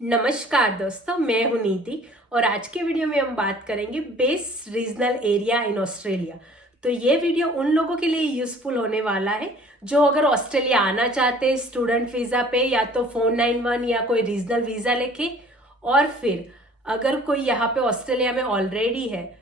नमस्कार दोस्तों, मैं हूं नीति और आज के वीडियो में हम बात करेंगे best regional area in Australia. तो ये वीडियो उन लोगों के लिए यूजफुल होने वाला है जो अगर ऑस्ट्रेलिया आना चाहते हैं स्टूडेंट वीज़ा पे या तो 491 या कोई रीजनल वीज़ा लेके, और फिर अगर कोई यहाँ पे ऑस्ट्रेलिया में ऑलरेडी है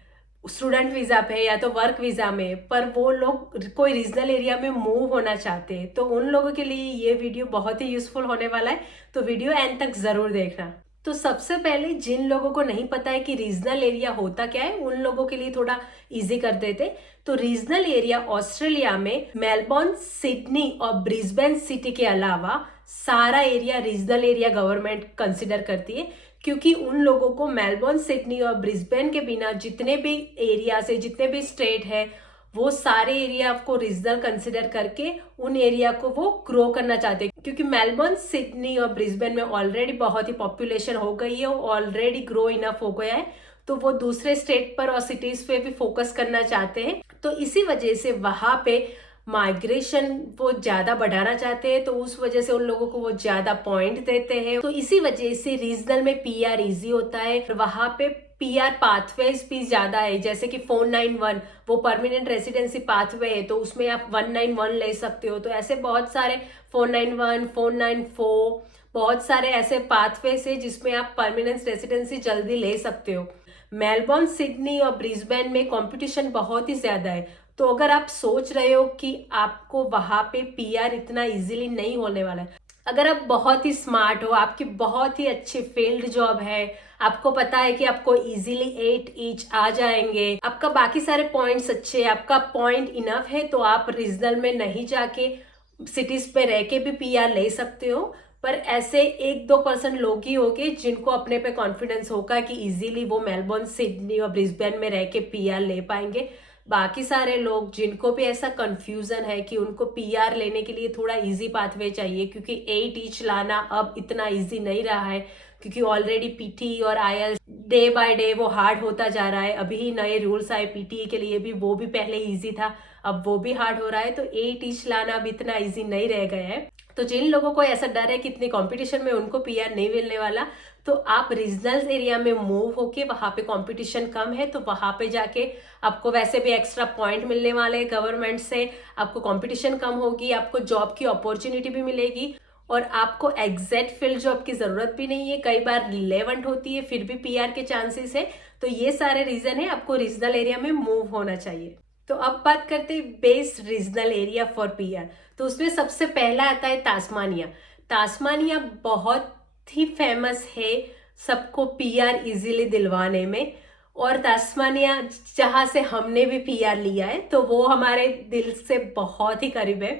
स्टूडेंट वीज़ा पे या तो वर्क वीज़ा में, पर वो लोग कोई रीजनल एरिया में मूव होना चाहते हैं, तो उन लोगों के लिए ये वीडियो बहुत ही यूजफुल होने वाला है। तो वीडियो एंड तक ज़रूर देखना। तो सबसे पहले जिन लोगों को नहीं पता है कि रीजनल एरिया होता क्या है, उन लोगों के लिए थोड़ा इजी कर देते। तो रीजनल एरिया ऑस्ट्रेलिया में मेलबोर्न, सिडनी और ब्रिस्बेन सिटी के अलावा सारा area regional area government consider करती है, क्योंकि उन लोगों को मेलबोर्न, सिडनी और ब्रिस्बेन के बिना जितने भी एरिया से जितने भी स्टेट है वो सारे एरिया को रीजनल कंसिडर करके उन एरिया को वो ग्रो करना चाहते हैं। क्योंकि मेलबोर्न, सिडनी और ब्रिस्बेन में ऑलरेडी बहुत ही पॉपुलेशन हो गई है, ऑलरेडी ग्रो इनफ हो गया है, तो वो दूसरे स्टेट पर और सिटीज पे भी फोकस करना चाहते हैं। तो इसी वजह से वहां पे माइग्रेशन वो ज्यादा बढ़ाना चाहते हैं, तो उस वजह से उन लोगों को वो ज्यादा पॉइंट देते हैं। तो इसी वजह से रीजनल में पीआर इजी होता है। वहां पे पीआर पाथवेज भी ज्यादा है, जैसे कि 491 वो परमानेंट रेसिडेंसी पाथवे है, तो उसमें आप 191 ले सकते हो। तो ऐसे बहुत सारे 491, 494 बहुत सारे ऐसे पाथवेज है जिसमें आप परमानेंट रेसिडेंसी जल्दी ले सकते हो। मेलबोर्न, सिडनी और ब्रिस्बेन में कंपटीशन बहुत ही ज्यादा है। तो अगर आप सोच रहे हो कि आपको वहां पे पीआर इतना इजीली नहीं होने वाला है, अगर आप बहुत ही स्मार्ट हो, आपकी बहुत ही अच्छी फील्ड जॉब है, आपको पता है कि आपको इजीली 8 ईच आ जाएंगे, आपका बाकी सारे पॉइंट्स अच्छे, आपका पॉइंट इनफ है, तो आप रीजनल में नहीं जाके सिटीज पे रह के भी पीआर ले सकते हो। पर ऐसे 1-2% लोग ही होंगे जिनको अपने पे कॉन्फिडेंस होगा कि इजीली वो मेलबोर्न, सिडनी और ब्रिस्बेन में रह के पीआर ले पाएंगे। बाकी सारे लोग जिनको भी ऐसा कंफ्यूजन है कि उनको पीआर लेने के लिए थोड़ा इजी पाथवे चाहिए, क्योंकि 8 ईच लाना अब इतना इजी नहीं रहा है, क्योंकि ऑलरेडी पीटी और आईएलटीएस डे बाय डे वो हार्ड होता जा रहा है। अभी ही नए रूल्स आए पीटी के लिए भी, वो भी पहले इजी था, अब वो भी हार्ड हो रहा है। तो 8 ईच लाना अब इतना इजी नहीं रह गया है। तो जिन लोगों को ऐसा डर है कि इतनी कंपटीशन में उनको पीआर नहीं मिलने वाला, तो आप रीजनल एरिया में मूव होके, वहां पे कंपटीशन कम है तो वहां पे जाके आपको वैसे भी एक्स्ट्रा पॉइंट मिलने वाले हैं गवर्नमेंट से, आपको कंपटीशन कम होगी, आपको जॉब की अपॉर्चुनिटी भी मिलेगी, और आपको एग्जैक्ट फील्ड जॉब की जरूरत भी नहीं है। कई बार रिलेवेंट होती है फिर भी पीआर के चांसेस है। तो ये सारे रीजन है आपको रीजनल एरिया में मूव होना चाहिए। तो अब बात करते हैं best regional area for PR. तो उसमें सबसे पहला आता है तास्मानिया। तास्मानिया बहुत ही फेमस है सबको पीआर इजीली दिलवाने में, और तास्मानिया जहां से हमने भी पीआर लिया है तो वो हमारे दिल से बहुत ही करीब है।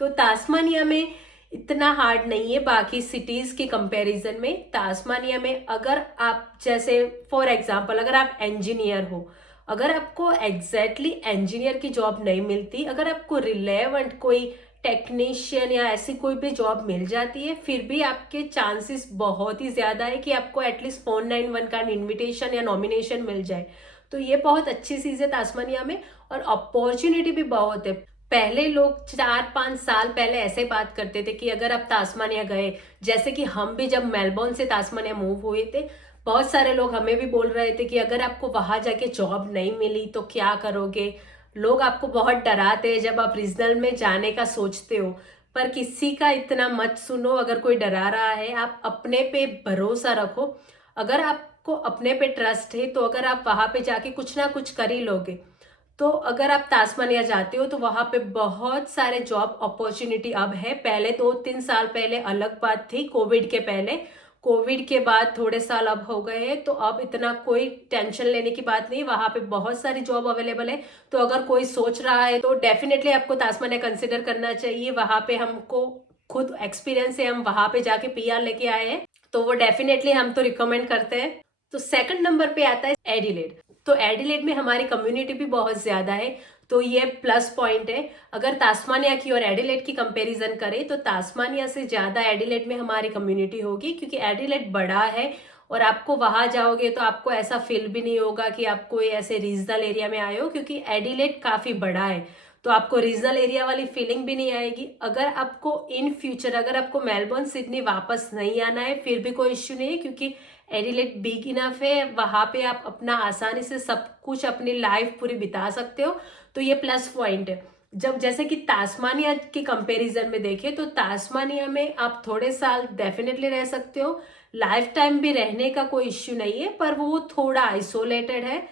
तो तास्मानिया में इतना हार्ड नहीं है बाकी सिटीज के कंपैरिजन में। तास्मानिया में अगर आप जैसे फॉर एग्जांपल अगर आप इंजीनियर हो, अगर आपको एग्जैक्टली इंजीनियर की जॉब नहीं मिलती, अगर आपको रिलेवेंट कोई टेक्नीशियन या ऐसी कोई भी जॉब मिल जाती है, फिर भी आपके चांसेस बहुत ही ज्यादा है कि आपको एटलीस्ट 491 का इनविटेशन या नॉमिनेशन मिल जाए। तो ये बहुत अच्छी चीज है तास्मानिया में, और अपॉर्चुनिटी भी बहुत है। पहले लोग 4-5 साल पहले ऐसे बात करते थे कि अगर आप तास्मानिया गए, जैसे कि हम भी जब मेलबोर्न से तास्मानिया मूव हुए थे, बहुत सारे लोग हमें भी बोल रहे थे कि अगर आपको वहां जाके जॉब नहीं मिली तो क्या करोगे। लोग आपको बहुत डराते हैं जब आप रीजनल में जाने का सोचते हो, पर किसी का इतना मत सुनो। अगर कोई डरा रहा है, आप अपने पे भरोसा रखो। अगर आपको अपने पे ट्रस्ट है तो अगर आप वहां पे जाके कुछ ना कुछ कर ही लोगे। तो अगर आप तास्मानिया जाते हो तो वहां पे बहुत सारे जॉब अपॉर्चुनिटी अब है। पहले 2-3 साल पहले अलग बात थी, कोविड के पहले। कोविड के बाद थोड़े साल अब हो गए हैं, तो अब इतना कोई टेंशन लेने की बात नहीं, वहां पे बहुत सारी जॉब अवेलेबल है। तो अगर कोई सोच रहा है तो डेफिनेटली आपको तास्मानिया कंसिडर करना चाहिए। वहां पे हमको खुद एक्सपीरियंस है, हम वहां पे जाके पीआर लेके आए हैं, तो वो डेफिनेटली हम तो रिकमेंड करते हैं। तो सेकंड नंबर पे आता है एडिलेड। तो एडिलेड में हमारी कम्युनिटी भी बहुत ज्यादा है, तो ये प्लस पॉइंट है। अगर तास्मानिया की और एडिलेड की कंपैरिजन करें तो तास्मानिया से ज्यादा एडिलेड में हमारी कम्युनिटी होगी, क्योंकि एडिलेड बड़ा है, और आपको वहां जाओगे तो आपको ऐसा फील भी नहीं होगा कि आप कोई ऐसे रीजनल एरिया में आए हो, क्योंकि एडिलेड काफी बड़ा है। तो आपको रीजनल एरिया वाली फीलिंग भी नहीं आएगी। अगर आपको इन फ्यूचर अगर आपको मेलबर्न सिडनी वापस नहीं आना है फिर भी कोई इश्यू नहीं है, क्योंकि एडिलेड बिग इनफ है, वहां पे आप अपना आसानी से सब कुछ अपनी लाइफ पूरी बिता सकते हो। तो ये प्लस पॉइंट है। जब जैसे कि तास्मानिया के कंपैरिजन में देखें तो तास्मानिया में आप थोड़े साल डेफिनेटली रह सकते हो, लाइफ टाइम भी रहने का कोई इश्यू नहीं है, पर वो थोड़ा आइसोलेटेड है।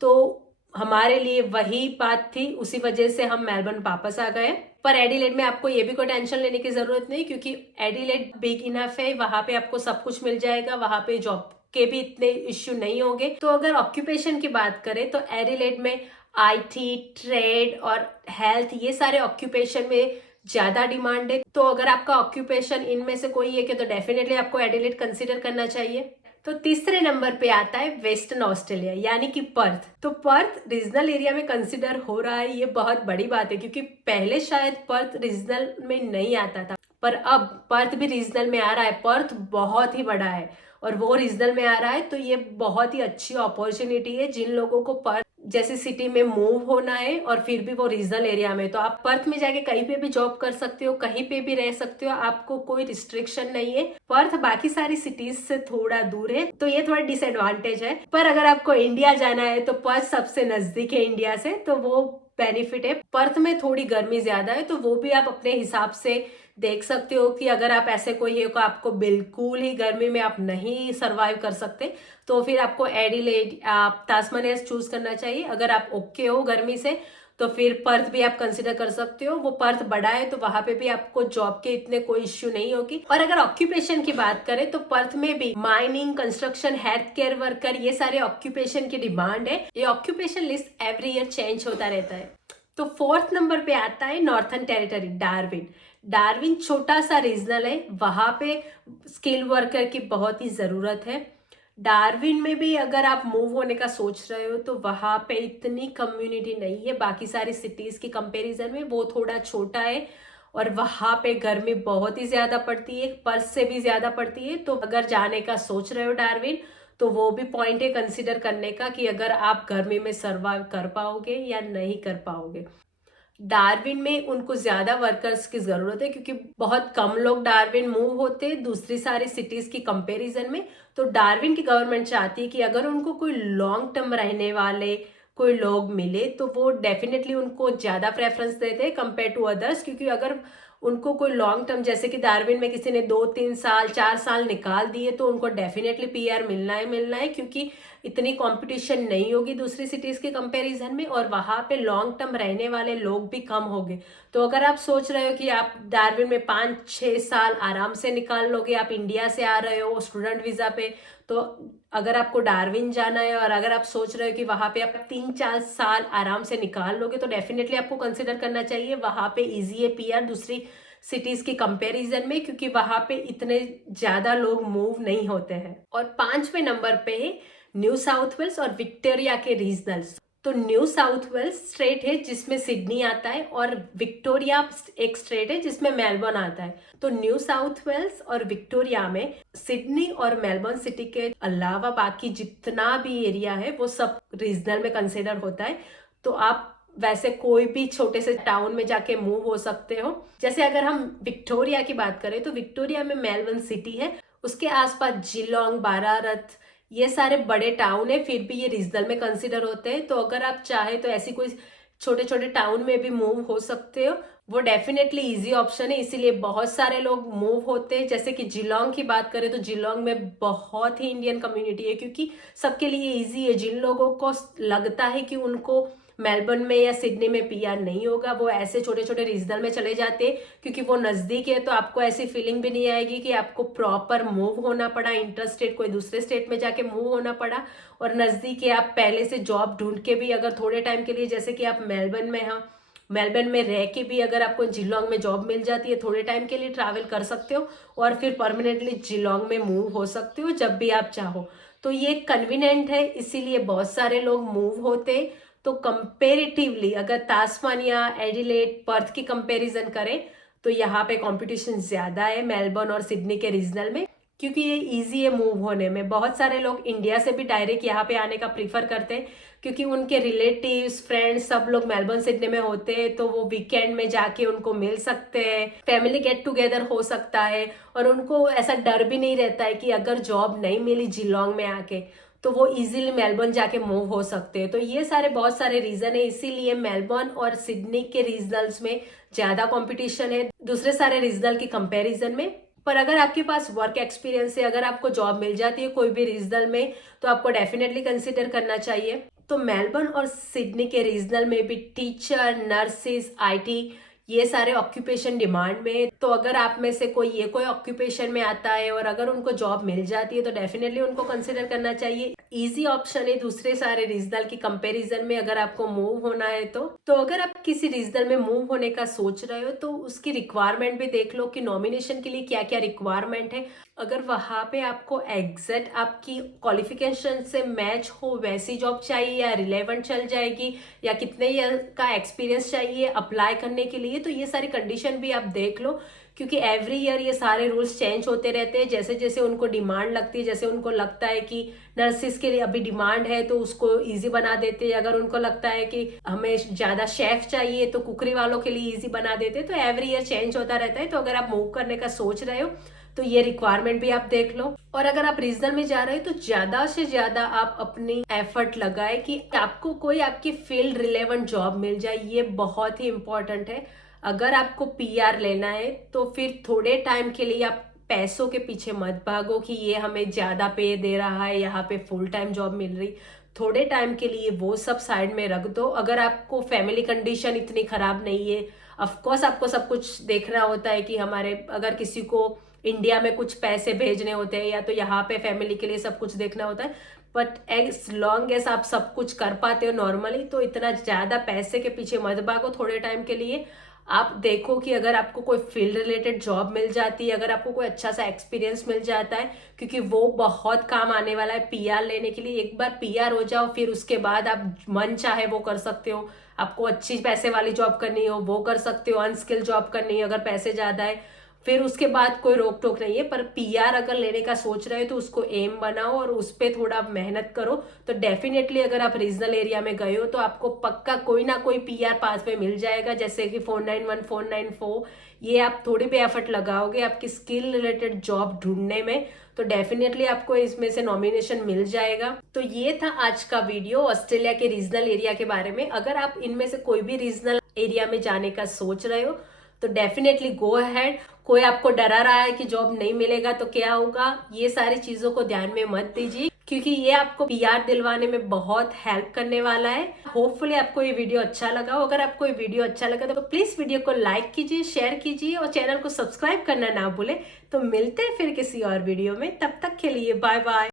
तो हमारे लिए वही बात थी, उसी वजह से हम मेलबर्न वापस आ गए। पर एडिलेड में आपको ये भी कोई टेंशन लेने की जरूरत नहीं, क्योंकि एडिलेड बिग इनफ है, वहां पे आपको सब कुछ मिल जाएगा, वहां पे जॉब के भी इतने इश्यू नहीं होंगे। तो अगर ऑक्यूपेशन की बात करें तो एडिलेड में आईटी, ट्रेड और हेल्थ ये सारे ऑक्यूपेशन में ज्यादा डिमांड है। तो अगर आपका ऑक्यूपेशन इनमें से कोई है कि तो डेफिनेटली आपको एडिलेड कंसीडर करना चाहिए। तो तीसरे नंबर पे आता है वेस्टर्न ऑस्ट्रेलिया यानी कि पर्थ। तो पर्थ रीजनल एरिया में कंसीडर हो रहा है, ये बहुत बड़ी बात है, क्योंकि पहले शायद पर्थ रीजनल में नहीं आता था, पर अब पर्थ भी रीजनल में आ रहा है। पर्थ बहुत ही बड़ा है और वो रीजनल में आ रहा है, तो ये बहुत ही अच्छी अपॉर्चुनिटी है जिन लोगों को पर्थ जैसी सिटी में मूव होना है और फिर भी वो रीजनल एरिया में। तो आप पर्थ में जाके कहीं पे भी जॉब कर सकते हो, कहीं पे भी रह सकते हो, आपको कोई रिस्ट्रिक्शन नहीं है। पर्थ बाकी सारी सिटीज से थोड़ा दूर है, तो ये थोड़ा डिसएडवांटेज है। पर अगर आपको इंडिया जाना है तो पर्थ सबसे नजदीक है इंडिया से, तो वो बेनिफिट है। पर्थ में थोड़ी गर्मी ज्यादा है, तो वो भी आप अपने हिसाब से देख सकते हो कि अगर आप ऐसे कोई है को आपको बिल्कुल ही गर्मी में आप नहीं सरवाइव कर सकते तो फिर आपको एडिलेड आप तास्मानिया चूज करना चाहिए। अगर आप ओके हो गर्मी से तो फिर पर्थ भी आप कंसिडर कर सकते हो। वो पर्थ बड़ा है तो वहां पे भी आपको जॉब के इतने कोई इश्यू नहीं होगी। और अगर ऑक्यूपेशन की बात करें तो पर्थ में भी mining, construction, health care worker ये सारे ऑक्यूपेशन की डिमांड है। ये occupation list every year change होता रहता है। तो फोर्थ नंबर पे आता है नॉर्थर्न टेरिटरी, डार्विन। डार्विन छोटा सा रीजनल है, वहां पे स्किल वर्कर की बहुत ही जरूरत है। डार्विन में भी अगर आप मूव होने का सोच रहे हो तो वहां पे इतनी कम्युनिटी नहीं है बाकी सारी सिटीज की कंपैरिजन में, वो थोड़ा छोटा है और वहां पे गर्मी बहुत ही ज्यादा पड़ती है, पर्थ से भी ज्यादा पड़ती है। तो अगर जाने का सोच रहे हो डार्विन तो वो भी पॉइंट है कंसिडर करने का कि अगर आप गर्मी में सर्वाइव कर पाओगे या नहीं कर पाओगे। डार्विन में उनको ज्यादा वर्कर्स की जरूरत है, क्योंकि बहुत कम लोग डार्विन मूव होते हैं दूसरी सारी सिटीज की कंपैरिजन में। तो डार्विन की गवर्नमेंट चाहती है कि अगर उनको कोई लॉन्ग टर्म रहने वाले कोई लोग मिले तो वो डेफिनेटली उनको ज्यादा प्रेफरेंस देते हैं कंपेयर टू अदर्स। क्योंकि अगर उनको कोई लॉन्ग टर्म, जैसे कि डार्विन में किसी ने 2-3 साल 4 साल निकाल दिए तो उनको डेफिनेटली पीआर मिलना है, क्योंकि इतनी कंपटीशन नहीं होगी दूसरी सिटीज के कंपैरिजन में और वहां पे लॉन्ग टर्म रहने वाले लोग भी कम होंगे। तो अगर आप सोच रहे हो कि आप डार्विन में 5-6 साल आराम से निकाल लोगे, आप इंडिया से आ रहे हो स्टूडेंट वीजा पे, तो अगर आपको डार्विन जाना है और अगर आप सोच रहे हो कि वहां पे आप 3-4 साल आराम से निकाल लोगे तो डेफिनेटली आपको कंसिडर करना चाहिए। वहां पे इजी है पीआर दूसरी सिटीज के कंपैरिजन में, क्योंकि वहां पे इतने ज्यादा लोग मूव नहीं होते हैं। और 5वें नंबर पे है न्यू साउथ वेल्स और विक्टोरिया के रीजनल्स। तो न्यू साउथ वेल्स स्टेट है जिसमें सिडनी आता है और विक्टोरिया एक स्टेट है जिसमें मेलबर्न आता है। तो न्यू साउथ वेल्स और विक्टोरिया में सिडनी और मेलबर्न सिटी के अलावा बाकी जितना भी एरिया है वो सब रीजनल में कंसिडर होता है। तो आप वैसे कोई भी छोटे से टाउन में जाके मूव हो सकते हो। जैसे अगर हम विक्टोरिया की बात करें तो विक्टोरिया में मेलबर्न सिटी है, उसके आसपास जिलोंग, बारारत ये सारे बड़े टाउन है, फिर भी ये रीजनल में कंसिडर होते हैं। तो अगर आप चाहे तो ऐसी कोई छोटे छोटे टाउन में भी मूव हो सकते हो, वो डेफिनेटली इजी ऑप्शन है, इसीलिए बहुत सारे लोग मूव होते हैं। जैसे कि जिलोंग की बात करें तो जिलोंग में बहुत ही इंडियन कम्युनिटी है, क्योंकि सबके लिए इजी है। जिन लोगों को लगता है कि उनको मेलबर्न में या सिडनी में पीआर नहीं होगा, वो ऐसे छोटे छोटे रीजनल में चले जाते हैं, क्योंकि वो नजदीक है। तो आपको ऐसी फीलिंग भी नहीं आएगी कि आपको प्रॉपर मूव होना पड़ा, इंटर स्टेट कोई दूसरे स्टेट में जाके मूव होना पड़ा। और नजदीक है, आप पहले से जॉब ढूंढ के भी अगर थोड़े टाइम के लिए, जैसे कि आप मेलबर्न में हैं, मेलबर्न में रह के भी अगर आपको जिलोंग में जॉब मिल जाती है, थोड़े टाइम के लिए ट्रैवल कर सकते हो और फिर परमानेंटली जिलोंग में मूव हो सकते हो जब भी आप चाहो। तो ये कन्वीनियंट है, इसीलिए बहुत सारे लोग मूव होते। तो कंपेरेटिवली अगर तास्मानिया, एडिलेड, पर्थ की कंपैरिजन करें तो यहाँ पे कंपटीशन ज्यादा है मेलबर्न और सिडनी के रीजनल में। क्योंकि ये इजी है मूव होने में। बहुत सारे लोग इंडिया से भी डायरेक्ट यहाँ पे आने का प्रीफर करते हैं, क्योंकि उनके रिलेटिव्स फ्रेंड्स सब लोग मेलबर्न सिडनी में होते हैं, तो वो वीकेंड में जाके उनको मिल सकते हैं, फैमिली गेट टुगेदर हो सकता है, और उनको ऐसा डर भी नहीं रहता है कि अगर जॉब नहीं मिली जिलोंग में आके तो वो इजीली मेलबर्न जाके मूव हो सकते हैं। तो ये सारे बहुत सारे रीजन है, इसीलिए मेलबर्न और सिडनी के रीजनल्स में ज्यादा कंपटीशन है दूसरे सारे रीजनल के कंपैरिजन में। पर अगर आपके पास वर्क एक्सपीरियंस है, अगर आपको जॉब मिल जाती है कोई भी रीजनल में, तो आपको डेफिनेटली कंसिडर करना चाहिए। तो मेलबर्न और सिडनी के रीजनल में भी टीचर, नर्सिस, आईटी ये सारे ऑक्यूपेशन डिमांड में है। तो अगर आप में से कोई ऑक्यूपेशन में आता है और अगर उनको जॉब मिल जाती है तो डेफिनेटली उनको कंसिडर करना चाहिए। इजी ऑप्शन है दूसरे सारे रीजनल की कंपैरिजन में अगर आपको मूव होना है तो अगर आप किसी रीजनल में मूव होने का सोच रहे हो तो उसकी रिक्वायरमेंट भी देख लो कि नॉमिनेशन के लिए क्या क्या रिक्वायरमेंट है। अगर वहां पे आपको एग्जैक्ट आपकी क्वालिफिकेशन से मैच हो वैसी जॉब चाहिए या रिलेवेंट चल जाएगी, या कितने ईयर का एक्सपीरियंस चाहिए अप्लाई करने के लिए, तो ये सारी कंडीशन भी आप देख लो। क्योंकि एवरी ईयर ये सारे रूल्स चेंज होते रहते हैं, जैसे जैसे उनको डिमांड लगती है, जैसे उनको लगता है कि नर्सिस के लिए अभी डिमांड है तो उसको इजी बना देते हैं, अगर उनको लगता है कि हमें ज्यादा शेफ चाहिए तो कुकरी वालों के लिए इजी बना देते हैं। तो एवरी ईयर चेंज होता रहता है। तो अगर आप मूव करने का सोच रहे हो तो ये रिक्वायरमेंट भी आप देख लो। और अगर आप रीजनल में जा रहे हो तो ज्यादा से ज्यादा आप अपनी एफर्ट लगाए कि आपको कोई आपकी फील्ड रिलेवेंट जॉब मिल जाए, ये बहुत ही इंपॉर्टेंट है। अगर आपको पीआर लेना है तो फिर थोड़े टाइम के लिए आप पैसों के पीछे मत भागो कि ये हमें ज्यादा पे दे रहा है, यहाँ पे फुल टाइम जॉब मिल रही। थोड़े टाइम के लिए वो सब साइड में रख दो। अगर आपको फैमिली कंडीशन इतनी खराब नहीं है, ऑफकोर्स आपको सब कुछ देखना होता है कि हमारे अगर किसी को इंडिया में कुछ पैसे भेजने होते हैं या तो यहाँ पे फैमिली के लिए सब कुछ देखना होता है, बट एज लॉन्ग एज आप सब कुछ कर पाते हो नॉर्मली तो इतना ज्यादा पैसे के पीछे मत भागो। थोड़े टाइम के लिए आप देखो कि अगर आपको कोई फील्ड रिलेटेड जॉब मिल जाती है, अगर आपको कोई अच्छा सा एक्सपीरियंस मिल जाता है, क्योंकि वो बहुत काम आने वाला है पीआर लेने के लिए। एक बार पीआर हो जाओ फिर उसके बाद आप मन चाहे वो कर सकते हो। आपको अच्छी पैसे वाली जॉब करनी हो वो कर सकते हो, अनस्किल जॉब करनी है अगर पैसे ज्यादा है फिर उसके बाद कोई रोक टोक नहीं है। पर पीआर अगर लेने का सोच रहे हो तो उसको एम बनाओ और उस पर थोड़ा मेहनत करो। तो डेफिनेटली अगर आप रीजनल एरिया में गए हो तो आपको पक्का कोई ना कोई पीआर पास में मिल जाएगा, जैसे कि 491, 494। ये आप थोड़ी भी एफर्ट लगाओगे आपकी स्किल रिलेटेड जॉब ढूंढने में तो डेफिनेटली आपको इसमें से नॉमिनेशन मिल जाएगा। तो ये था आज का वीडियो ऑस्ट्रेलिया के रीजनल एरिया के बारे में। अगर आप इनमें से कोई भी रीजनल एरिया में जाने का सोच रहे हो तो डेफिनेटली गो अहेड। कोई आपको डरा रहा है कि जॉब नहीं मिलेगा तो क्या होगा, ये सारी चीजों को ध्यान में मत दीजिए, क्योंकि ये आपको पीआर दिलवाने में बहुत हेल्प करने वाला है। होपफुली आपको ये वीडियो अच्छा लगा हो। अगर आपको ये वीडियो अच्छा लगा तो प्लीज वीडियो को लाइक कीजिए, शेयर कीजिए और चैनल को सब्सक्राइब करना ना भूले। तो मिलते हैं फिर किसी और वीडियो में, तब तक के लिए बाय बाय।